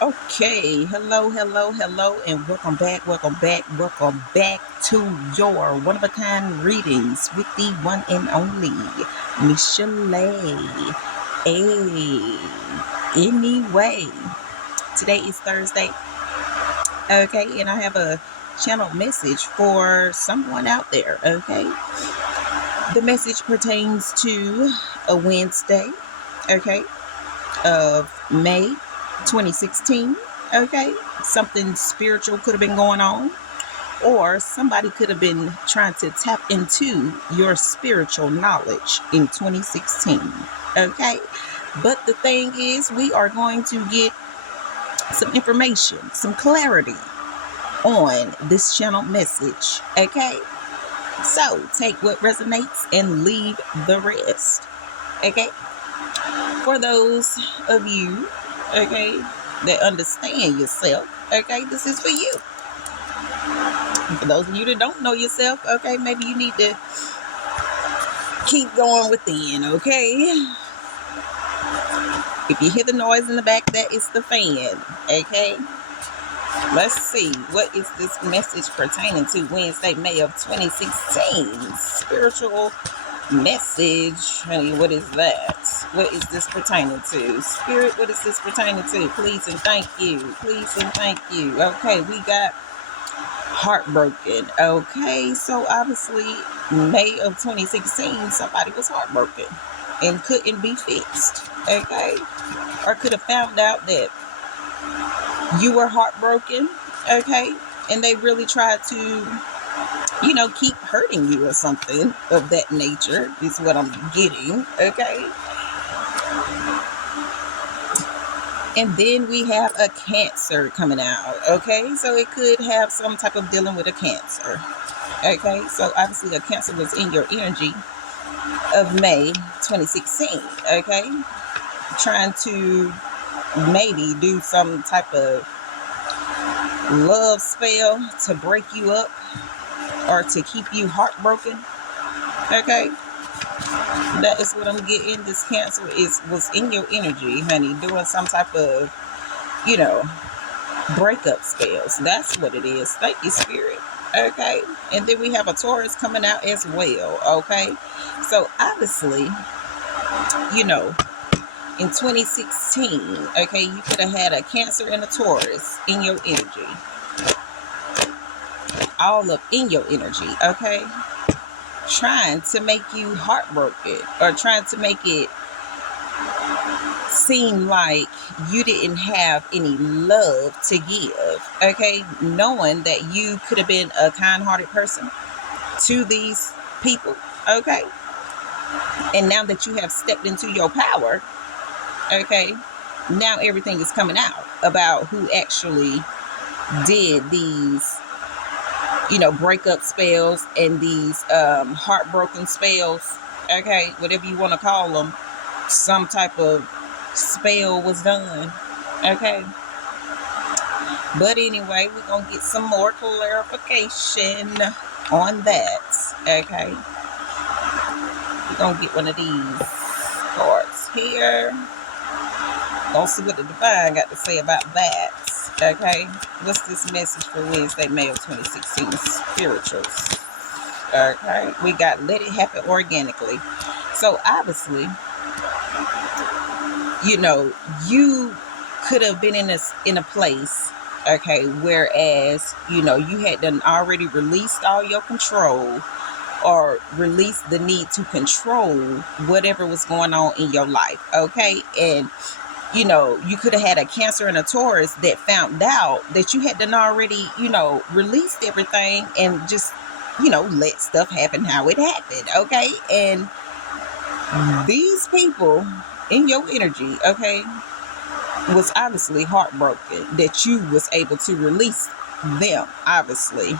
Okay, hello, and welcome back to your one of a kind readings with the one and only Michelle. Hey, anyway, today is Thursday, okay, and I have a channel message for someone out there, okay. The message pertains to a Wednesday, okay, of May 2016. Okay, something spiritual could have been going on, or somebody could have been trying to tap into your spiritual knowledge in 2016. Okay, but the thing is, we are going to get some information, some clarity on this channel message. Okay, so take what resonates and leave the rest. Okay, for those of you, okay, that understand yourself, okay, this is for you. For those of you that don't know yourself, okay, maybe you need to keep going within, okay. If you hear the noise in the back, that is the fan, okay. Let's see, what is this message pertaining to Wednesday, May of 2016? Spiritual message, honey. What is that? What is this pertaining to? Spirit, what is this pertaining to? Please and thank you. Please and thank you. Okay, we got heartbroken. Okay, so obviously May of 2016, somebody was heartbroken and couldn't be fixed. Okay, or could have found out that you were heartbroken. Okay, and they really tried to keep hurting you or something of that nature is what I'm getting. Okay. And then we have a Cancer coming out. Okay. So it could have some type of dealing with a Cancer. Okay. So obviously a Cancer was in your energy of May 2016. Okay. Trying to maybe do some type of love spell to break you up or to keep you heartbroken. Okay. That is what I'm getting. This Cancer was in your energy, honey, doing some type of, breakup spells. That's what it is. Thank you, Spirit. Okay. And then we have a Taurus coming out as well. Okay. So obviously, in 2016, okay, you could have had a Cancer and a Taurus in your energy. All up in your energy. Okay. Trying to make you heartbroken or trying to make it seem like you didn't have any love to give, okay, knowing that you could have been a kind-hearted person to these people, okay, and now that you have stepped into your power, okay, now everything is coming out about who actually did these breakup spells and these heartbroken spells, okay, whatever you want to call them. Some type of spell was done, okay. But anyway, we're gonna get some more clarification on that, okay. We're gonna get one of these cards here. Gonna see what the divine got to say about that, okay. What's this message for Wednesday, May of 2016? Spirituals, okay. We got let it happen organically. So obviously, you could have been in a place, okay, whereas you had done already released all your control or released the need to control whatever was going on in your life, okay. And you could have had a Cancer and a Taurus that found out that you had done already released everything and just let stuff happen how it happened, okay. And these people in your energy, okay, was obviously heartbroken that you was able to release them, obviously,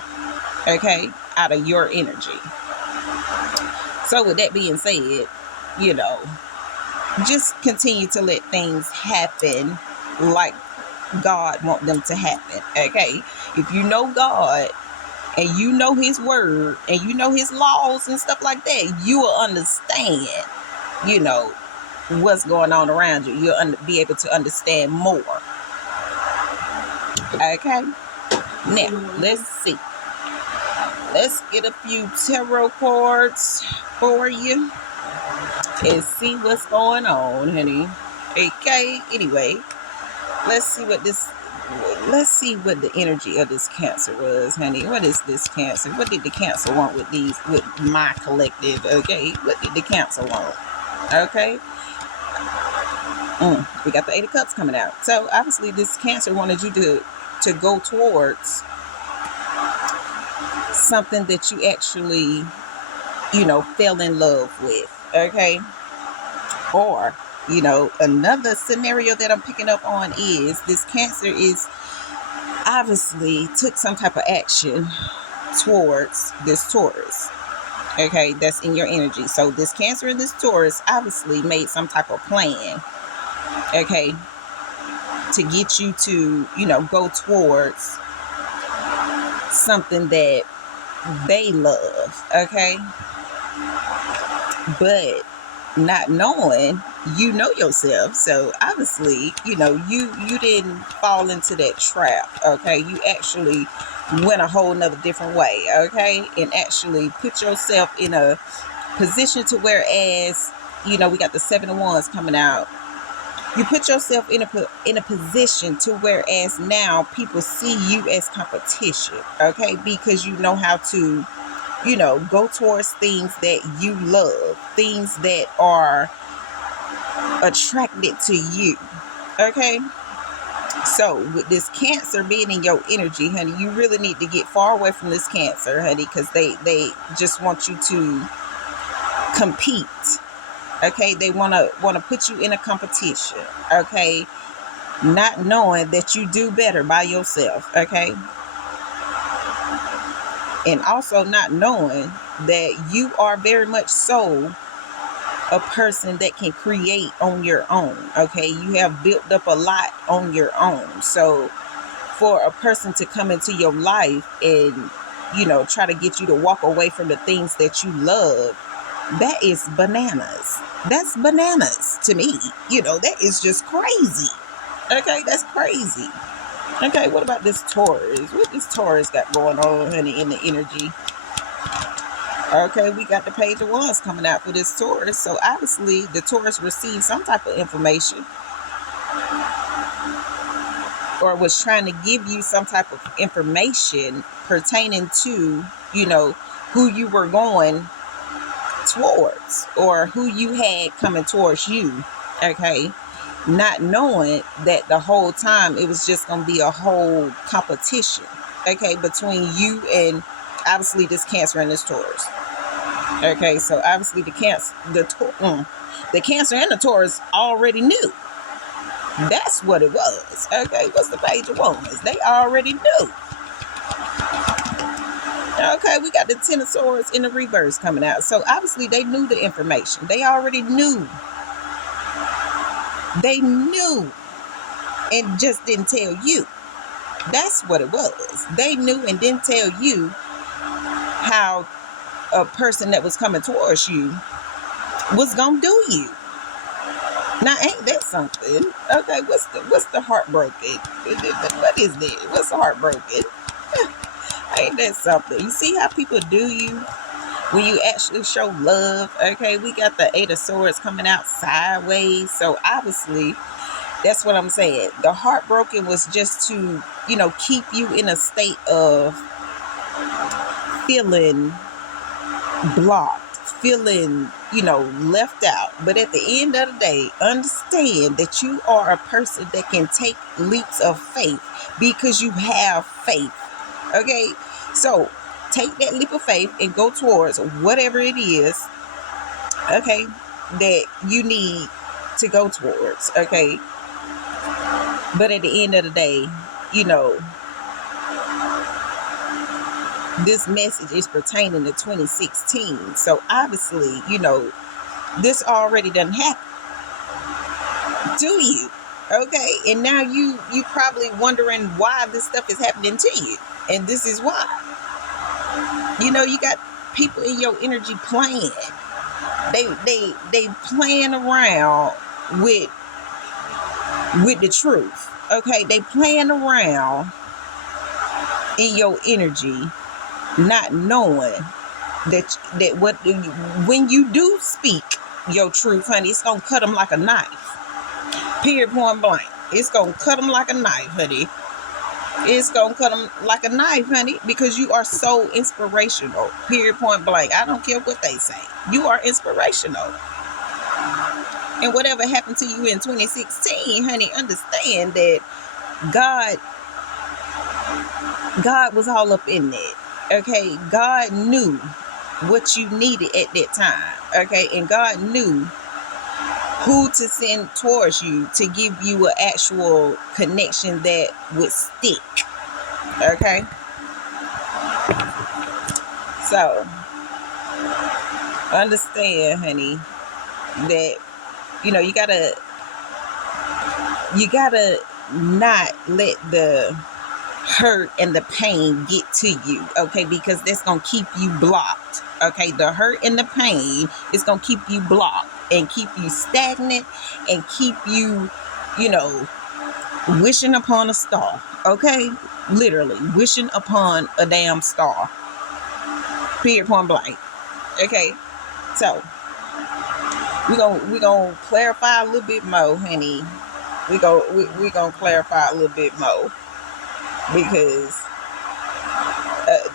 okay, out of your energy. So with that being said, just continue to let things happen like God want them to happen, okay. If you know God and you know his word and you know his laws and stuff like that, you will understand what's going on around you. You'll be able to understand more, Okay, now let's see. Let's get a few tarot cards for you and see what's going on, honey. Okay, anyway, let's see what this. Let's see what the energy of this Cancer was, honey. What is this Cancer? What did the Cancer want with my collective? Okay, what did the Cancer want? Okay, we got the Eight of Cups coming out. So obviously, this Cancer wanted you to go towards something that you actually, fell in love with. Okay, or another scenario that I'm picking up on is this Cancer is obviously took some type of action towards this Taurus. Okay, that's in your energy. So this Cancer and this Taurus obviously made some type of plan. Okay, to get you to, go towards something that they love. Okay, but not knowing, yourself, so obviously you didn't fall into that trap. Okay, you actually went a whole nother different way. Okay, and actually put yourself in a position to whereas we got the Seven of Wands coming out. You put yourself in a position to whereas now people see you as competition. Okay, because you know how to go towards things that you love, things that are attracted to you. Okay, so with this Cancer being in your energy, honey, you really need to get far away from this Cancer, honey, because they just want you to compete. Okay, they want to put you in a competition. Okay, not knowing that you do better by yourself. Okay, and also not knowing that you are very much so a person that can create on your own. Okay, you have built up a lot on your own. So for a person to come into your life and try to get you to walk away from the things that you love, that is bananas. That's bananas to me. That is just crazy. Okay, that's crazy. Okay, what about this Taurus? What this Taurus got going on, honey, in the energy? Okay, we got the Page of Wands coming out for this Taurus. So obviously the Taurus received some type of information or was trying to give you some type of information pertaining to, who you were going towards or who you had coming towards you. Okay, not knowing that the whole time it was just going to be a whole competition. Okay, between you and obviously this Cancer and this Taurus. Okay, so obviously the Cancer and the Taurus already knew. That's what it was. Okay, what's the Page of Wands? They already knew. Okay, we got the Ten of Swords in the reverse coming out. So obviously they knew the information. They already knew. They knew and just didn't tell you. That's what it was. They knew and didn't tell you how a person that was coming towards you was gonna do you. Now ain't that something? Okay, what's the heartbroken? What is this? What's the heartbroken? Ain't that something? You see how people do you when you actually show love? Okay, we got the Eight of Swords coming out sideways. So obviously that's what I'm saying. The heartbroken was just to, keep you in a state of feeling blocked, feeling, left out. But at the end of the day, understand that you are a person that can take leaps of faith because you have faith. Okay, so take that leap of faith and go towards whatever it is, okay, that you need to go towards. Okay, but at the end of the day, this message is pertaining to 2016. So obviously, this already done happened to you. Okay, and now you probably wondering why this stuff is happening to you, and this is why. You got people in your energy playing. They playing around with the truth. Okay, they playing around in your energy, not knowing that what when you do speak your truth, honey, it's gonna cut them like a knife. Period, point blank. It's gonna cut them like a knife, honey. It's gonna cut them like a knife, honey, because you are so inspirational. Period, point blank. I don't care what they say. You are inspirational. And whatever happened to you in 2016, honey, understand that God God was all up in it. Okay, God knew what you needed at that time. Okay, and God knew who to send towards you to give you an actual connection that would stick. Okay, so understand, honey, that you gotta not let the hurt and the pain get to you, okay, because that's gonna keep you blocked. Okay, the hurt and the pain is gonna keep you blocked and keep you stagnant and keep you, you know, wishing upon a star. Okay, literally wishing upon a damn star. Period, point blank. Okay, so we gonna clarify a little bit more, honey. We gonna clarify a little bit more because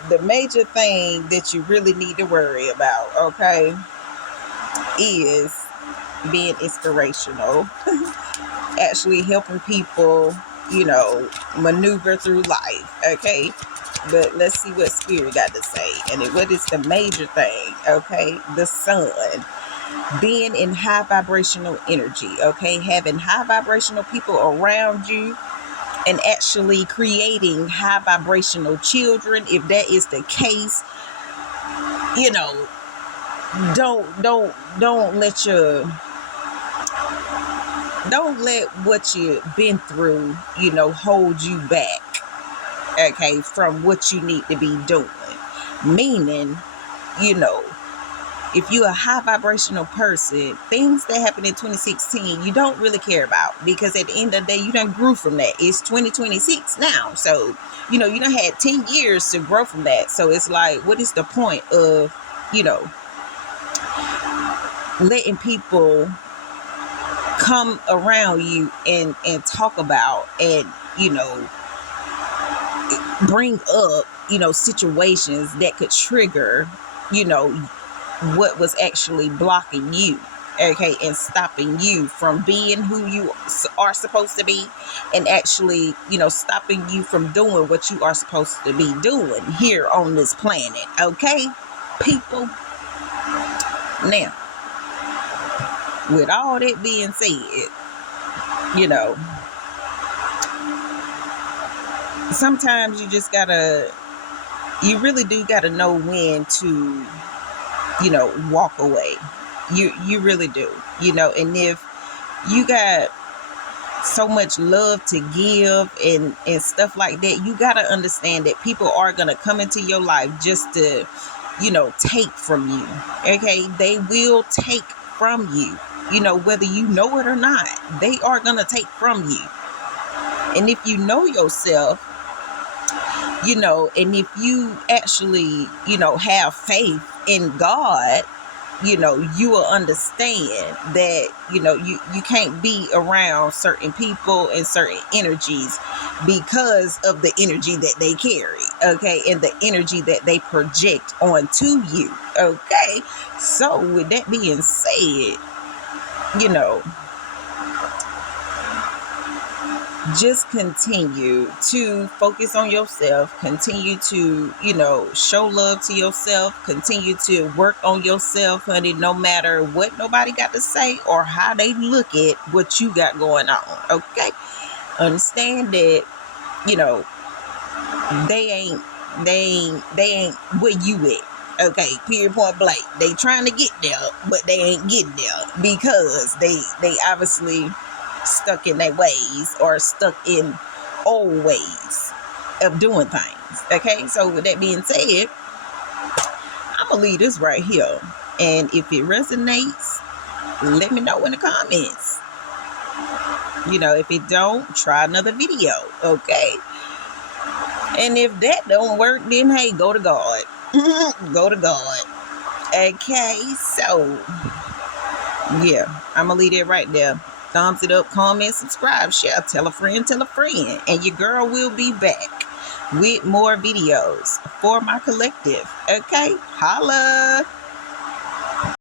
the major thing that you really need to worry about, okay, is being inspirational, actually helping people, maneuver through life, okay? But let's see what Spirit got to say. And what is the major thing, okay? The sun. Being in high vibrational energy, okay? Having high vibrational people around you and actually creating high vibrational children. If that is the case, you know, don't let what you've been through, hold you back, okay, from what you need to be doing. Meaning, you know, if you're a high vibrational person, things that happened in 2016 you don't really care about, because at the end of the day you done grew from that. It's 2026 now, so you done had 10 years to grow from that. So it's like, what is the point of letting people come around you and talk about and bring up situations that could trigger what was actually blocking you, okay, and stopping you from being who you are supposed to be, and actually stopping you from doing what you are supposed to be doing here on this planet, okay, people. Now, with all that being said, sometimes you really do gotta know when to walk away. You really do. And if you got so much love to give and stuff like that, you gotta understand that people are gonna come into your life just to take from you. Okay, they will take from you, whether you know it or not. They are gonna take from you. And if you know yourself, and if you actually have faith in God, you will understand that you can't be around certain people and certain energies because of the energy that they carry, okay, and the energy that they project onto you, okay. So with that being said, just continue to focus on yourself, continue to show love to yourself, continue to work on yourself, honey, no matter what nobody got to say or how they look at what you got going on, okay. Understand that they ain't where you at, okay, period, point blank. They trying to get there, but they ain't getting there because they obviously stuck in their ways or stuck in old ways of doing things, okay. So with that being said, I'm gonna leave this right here, and if it resonates, let me know in the comments. If it don't, try another video, okay? And if that don't work, then hey, go to God. Go to God. Okay, so yeah, I'm gonna leave it right there. Thumbs it up, comment, subscribe, share, tell a friend, and your girl will be back with more videos for my collective. Okay, holla.